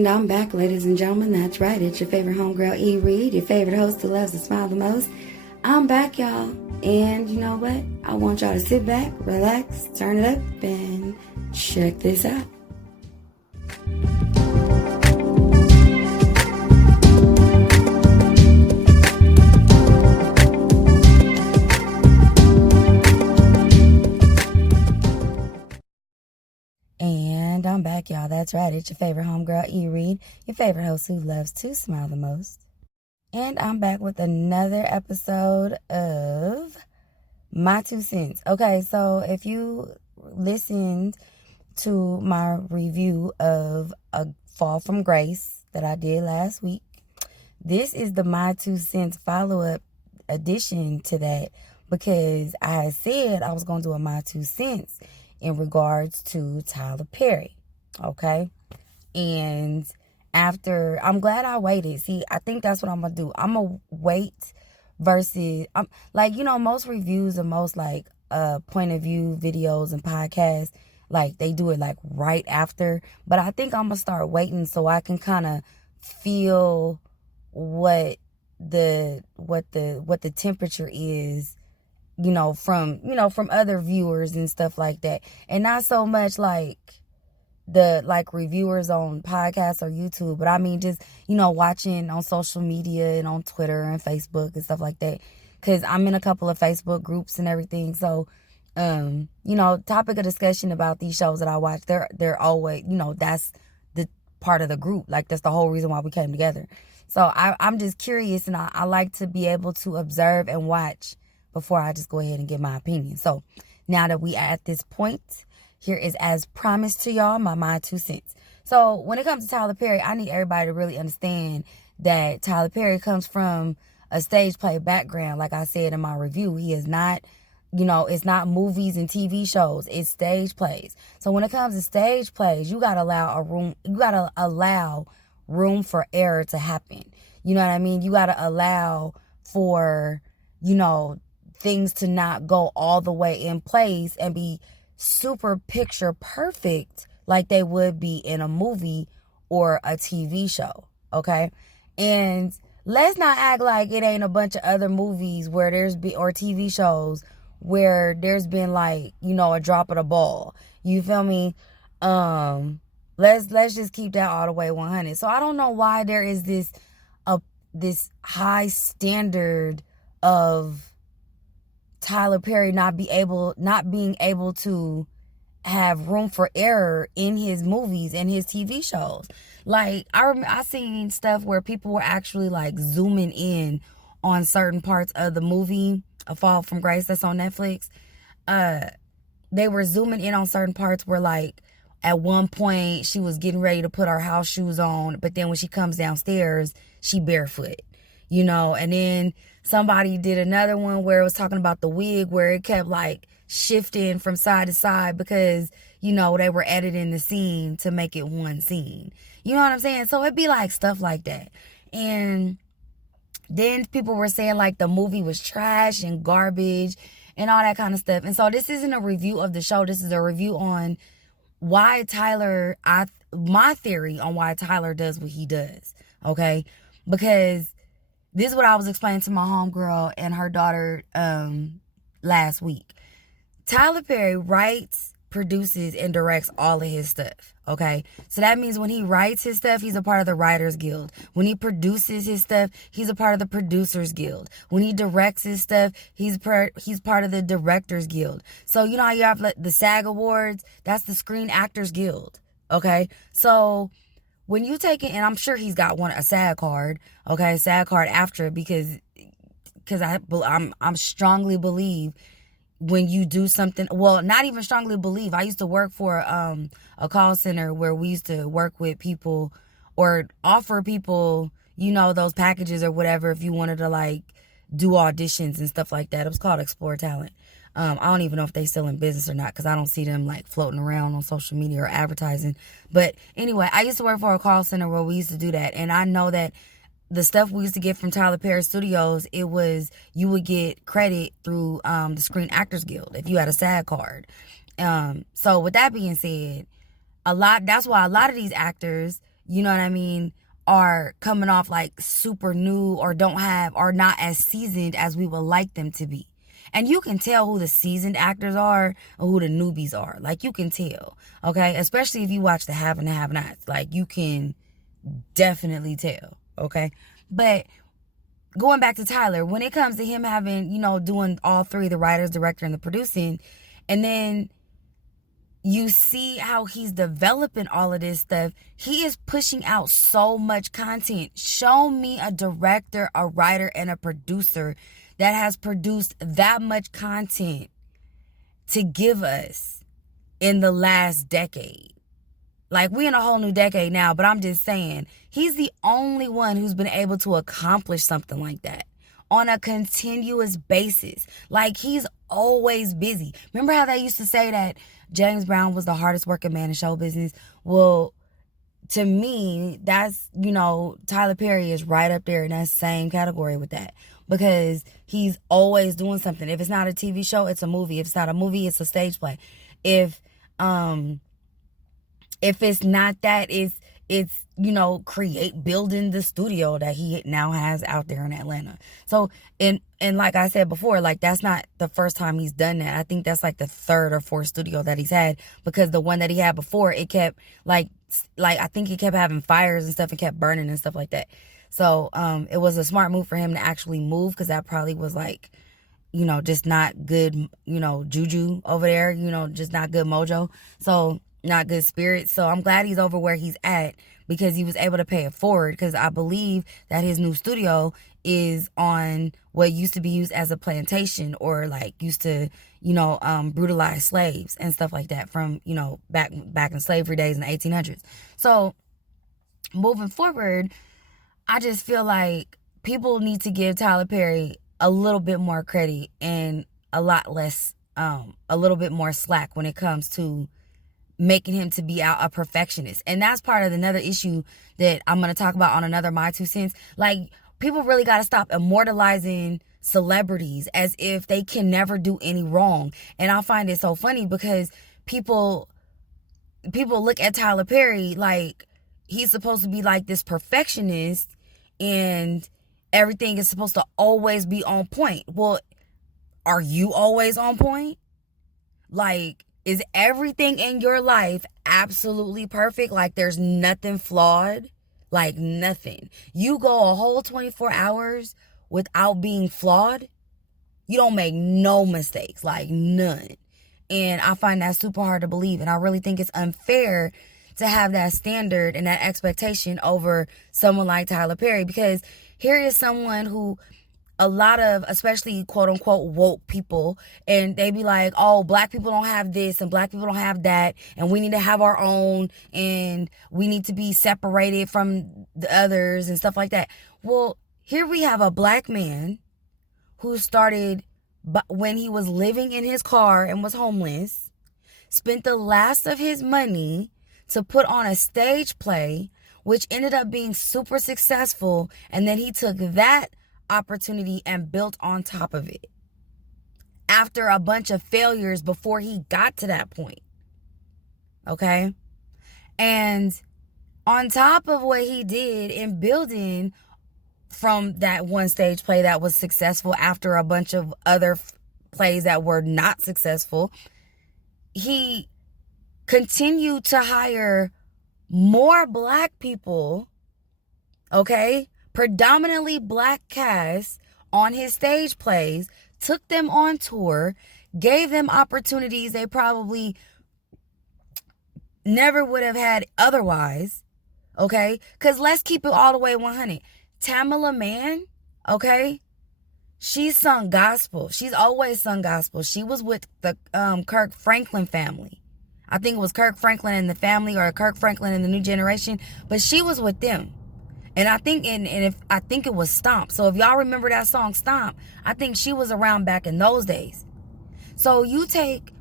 And I'm back, ladies and gentlemen. That's right. It's your favorite homegirl, E. Reed, your favorite host who loves to smile the most. I'm back, y'all. And you know what? I want y'all to sit back, relax, turn it up, and check this out. And I'm back, y'all. That's right. It's your favorite homegirl, E. Reed, your favorite host who loves to smile the most. And I'm back with another episode of My Two Cents. Okay, so if you listened to my review of A Fall from Grace that I did last week, this is the My Two Cents follow-up addition to that, because I said I was going to do a My Two Cents in regards to Tyler Perry, okay? And after, I'm glad I waited. See, I think that's what I'm going to do. I'm going to wait versus, like, you know, most reviews and most, like, point of view videos and podcasts, like, they do it, like, right after. But I think I'm going to start waiting so I can kind of feel what the temperature is, from other viewers and stuff like that. And not so much like the reviewers on podcasts or YouTube, but I mean just, watching on social media and on Twitter and Facebook and stuff like that. Cause I'm in a couple of Facebook groups and everything. So, topic of discussion about these shows that I watch, they're always, that's the part of the group. Like that's the whole reason why we came together. So I'm just curious, and I like to be able to observe and watch before I just go ahead and give my opinion. So now that we are at this point, here is, as promised to y'all, my 2 cents. So when it comes to Tyler Perry, I need everybody to really understand that Tyler Perry comes from a stage play background. Like I said in my review, he is not, it's not movies and TV shows. It's stage plays. So when it comes to stage plays, you gotta allow room for error to happen. You know what I mean? You gotta allow for, things to not go all the way in place and be super picture perfect like they would be in a movie or a TV show, okay? And let's not act like it ain't a bunch of other movies where or TV shows where there's been like, a drop of the ball. You feel me? Let's just keep that all the way 100. So I don't know why there is this high standard of Tyler Perry not being able to have room for error in his movies and his TV shows. Like I seen stuff where people were actually like zooming in on certain parts of the movie A Fall from Grace that's on Netflix. They were zooming in on certain parts where, like, at one point she was getting ready to put her house shoes on, but then when she comes downstairs, she barefoot, and then somebody did another one where it was talking about the wig, where it kept like shifting from side to side because, they were editing the scene to make it one scene. You know what I'm saying? So it'd be like stuff like that. And then people were saying like the movie was trash and garbage and all that kind of stuff. And so this isn't a review of the show. This is a review on why Tyler, my theory on why Tyler does what he does. Okay? Because this is what I was explaining to my homegirl and her daughter last week. Tyler Perry writes, produces, and directs all of his stuff. Okay? So that means when he writes his stuff, he's a part of the Writers Guild. When he produces his stuff, he's a part of the Producers Guild. When he directs his stuff, he's part of the Directors Guild. So you know how you have like the SAG Awards? That's the Screen Actors Guild. Okay? So when you take it, and I'm sure he's got a SAG card, okay, SAG card after, because I'm strongly believe when you do something, well, not even strongly believe. I used to work for a call center where we used to work with people or offer people, those packages or whatever if you wanted to like do auditions and stuff like that. It was called Explore Talent. I don't even know if they still in business or not because I don't see them like floating around on social media or advertising. But anyway, I used to work for a call center where we used to do that. And I know that the stuff we used to get from Tyler Perry Studios, it was, you would get credit through the Screen Actors Guild if you had a SAG card. So with that being said, that's why a lot of these actors, you know what I mean, are coming off like super new or are not as seasoned as we would like them to be. And you can tell who the seasoned actors are or who the newbies are. Like, you can tell, okay? Especially if you watch the have and the have-nots. Like, you can definitely tell, okay? But going back to Tyler, when it comes to him having, doing all three, the writers, director, and the producing, and then you see how he's developing all of this stuff. He is pushing out so much content. Show me a director, a writer, and a producer that has produced that much content to give us in the last decade. Like, we in a whole new decade now, but I'm just saying, he's the only one who's been able to accomplish something like that on a continuous basis. Like, he's always busy. Remember how they used to say that James Brown was the hardest working man in show business? Well, to me, that's, Tyler Perry is right up there in that same category with that, because he's always doing something. If it's not a TV show, it's a movie. If it's not a movie, it's a stage play. If it's not that, it's building the studio that he now has out there in Atlanta. So, and like I said before, like, that's not the first time he's done that. I think that's like the third or fourth studio that he's had, because the one that he had before, it kept like I think it kept having fires and stuff and kept burning and stuff like that. So, it was a smart move for him to actually move, because that probably was like, just not good, juju over there, just not good mojo. So, not good spirits. So I'm glad he's over where he's at, because he was able to pay it forward, because I believe that his new studio is on what used to be used as a plantation, or like used to, brutalize slaves and stuff like that from, back in slavery days in the 1800s. So moving forward, I just feel like people need to give Tyler Perry a little bit more credit and a lot less, a little bit more slack when it comes to making him to be a perfectionist. And that's part of another issue that I'm going to talk about on another My Two Cents. Like, people really got to stop immortalizing celebrities as if they can never do any wrong. And I find it so funny, because people look at Tyler Perry like he's supposed to be like this perfectionist, and everything is supposed to always be on point. Well, are you always on point? Like, is everything in your life absolutely perfect? Like, there's nothing flawed? Like, nothing. You go a whole 24 hours without being flawed? You don't make no mistakes, like none. And I find that super hard to believe. And I really think it's unfair to have that standard and that expectation over someone like Tyler Perry, because here is someone who, a lot of, especially quote unquote woke people, and they be like, oh, black people don't have this and black people don't have that, and we need to have our own, and we need to be separated from the others and stuff like that. Well, here we have a black man who started when he was living in his car and was homeless, spent the last of his money to put on a stage play, which ended up being super successful, and then he took that opportunity and built on top of it after a bunch of failures before he got to that point. Okay? And on top of what he did in building from that one stage play that was successful after a bunch of other plays that were not successful, he continued to hire more black people, okay? Predominantly black cast on his stage plays, took them on tour, gave them opportunities they probably never would have had otherwise, okay? Because let's keep it all the way 100. Tamela Mann, okay? She sung gospel. She's always sung gospel. She was with the Kirk Franklin family. I think it was Kirk Franklin and the family, or Kirk Franklin and the New Generation, but she was with them. And I think I think it was Stomp. So if y'all remember that song Stomp, I think she was around back in those days. So you take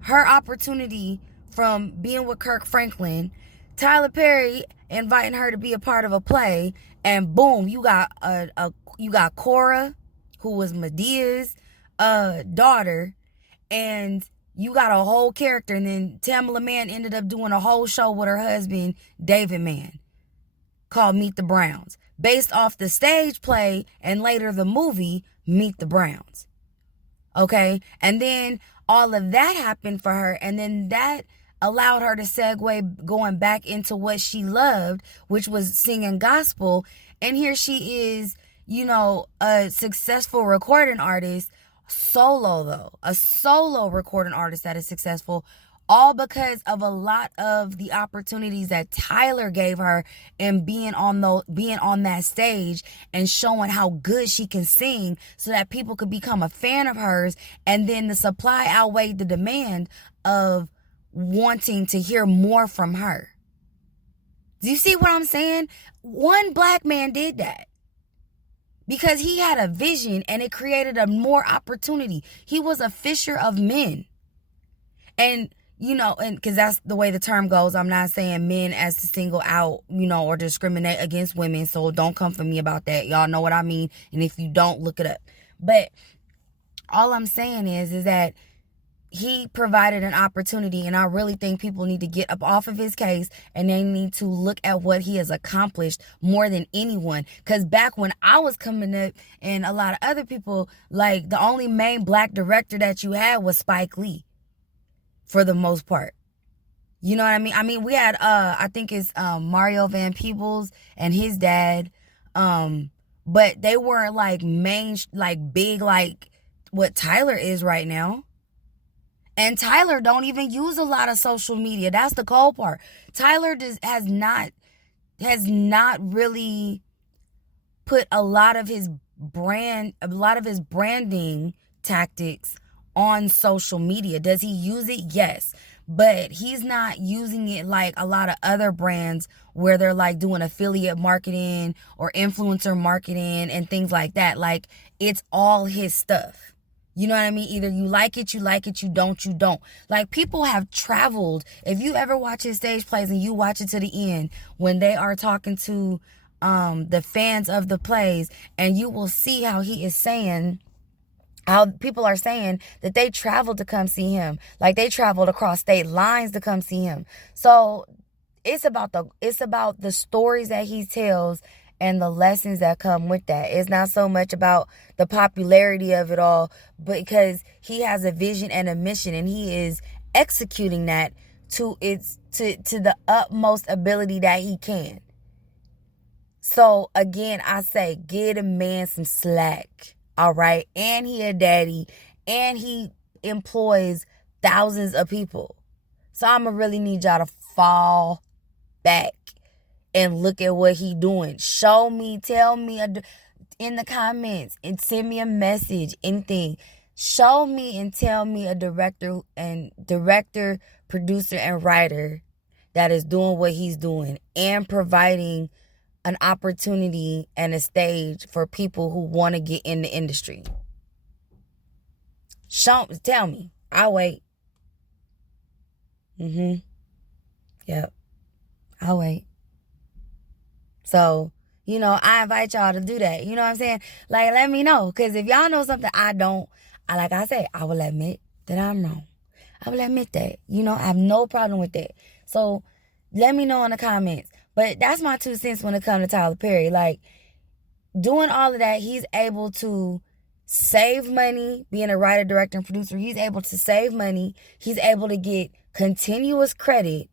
her opportunity from being with Kirk Franklin, Tyler Perry inviting her to be a part of a play, and boom, you got you got Cora, who was Medea's daughter, and you got a whole character. And then Tamela Mann ended up doing a whole show with her husband, David Mann. called Meet the Browns, based off the stage play and later the movie Meet the Browns. Okay? And then all of that happened for her, and then that allowed her to segue going back into what she loved, which was singing gospel. And here she is, a successful recording artist, solo though, a solo recording artist that is successful, all because of a lot of the opportunities that Tyler gave her and being on that stage and showing how good she can sing so that people could become a fan of hers. And then the supply outweighed the demand of wanting to hear more from her. Do you see what I'm saying? One black man did that because he had a vision and it created a more opportunity. He was a fisher of men. And and because that's the way the term goes. I'm not saying men as to single out, or discriminate against women. So don't come for me about that. Y'all know what I mean. And if you don't, look it up. But all I'm saying is that he provided an opportunity, and I really think people need to get up off of his case and they need to look at what he has accomplished more than anyone. Because back when I was coming up and a lot of other people, like the only main black director that you had was Spike Lee. For the most part. You know what I mean? I mean, we had, I think it's Mario Van Peebles and his dad. But they weren't like big like what Tyler is right now. And Tyler don't even use a lot of social media. That's the cold part. Tyler has not really put a lot of his branding tactics on social media. Does he use it? Yes. But he's not using it like a lot of other brands where they're like doing affiliate marketing or influencer marketing and things like that. Like, it's all his stuff. You know what I mean? Either you like it, you don't, you don't. Like, people have traveled. If you ever watch his stage plays and you watch it to the end, when they are talking to the fans of the plays, and you will see how he is saying, how people are saying that they traveled to come see him. Like, they traveled across state lines to come see him. So it's about the stories that he tells and the lessons that come with that. It's not so much about the popularity of it all, because he has a vision and a mission, and he is executing that to the utmost ability that he can. So again, I say, get a man some slack. All right. And he a daddy, and he employs thousands of people. So I'ma really need y'all to fall back and look at what he doing. Show me, tell me in the comments, and send me a message, anything. Show me and tell me a director, producer, and writer that is doing what he's doing and providing an opportunity and a stage for people who want to get in the industry. Tell me. I'll wait. Yep. I'll wait. So, I invite y'all to do that. You know what I'm saying? Like, let me know. Because if y'all know something I don't, like I say, I will admit that I'm wrong. I will admit that. I have no problem with that. So, let me know in the comments. But that's my 2 cents when it comes to Tyler Perry. Like, doing all of that, he's able to save money. Being a writer, director, and producer, he's able to save money. He's able to get continuous credit.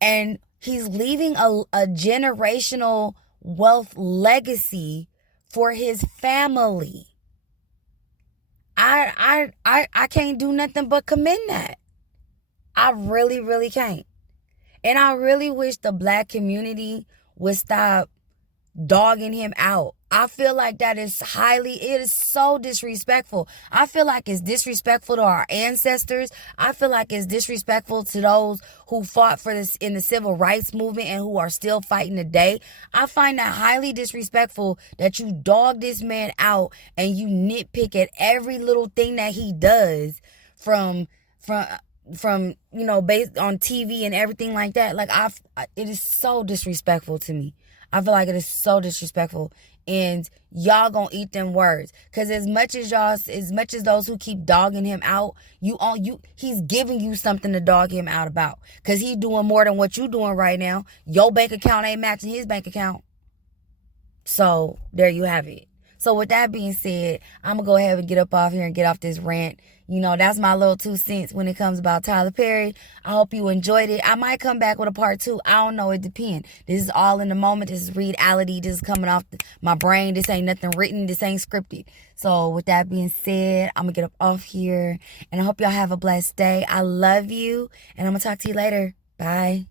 And he's leaving a generational wealth legacy for his family. I can't do nothing but commend that. I really, really can't. And I really wish the black community would stop dogging him out. I feel like it is so disrespectful. I feel like it's disrespectful to our ancestors. I feel like it's disrespectful to those who fought for this in the civil rights movement and who are still fighting today. I find that highly disrespectful that you dog this man out and you nitpick at every little thing that he does from based on TV and everything like that. Like, it is so disrespectful to me. I feel like it is so disrespectful. And y'all gonna eat them words. Cause as much as those who keep dogging him out, he's giving you something to dog him out about. Cause he doing more than what you doing right now. Your bank account ain't matching his bank account. So there you have it. So with that being said, I'm gonna go ahead and get up off here and get off this rant. You know, that's my little 2 cents when it comes about Tyler Perry. I hope you enjoyed it. I might come back with a part 2. I don't know. It depends. This is all in the moment. This is reality. This is coming off my brain. This ain't nothing written. This ain't scripted. So with that being said, I'm going to get up off here. And I hope y'all have a blessed day. I love you. And I'm going to talk to you later. Bye.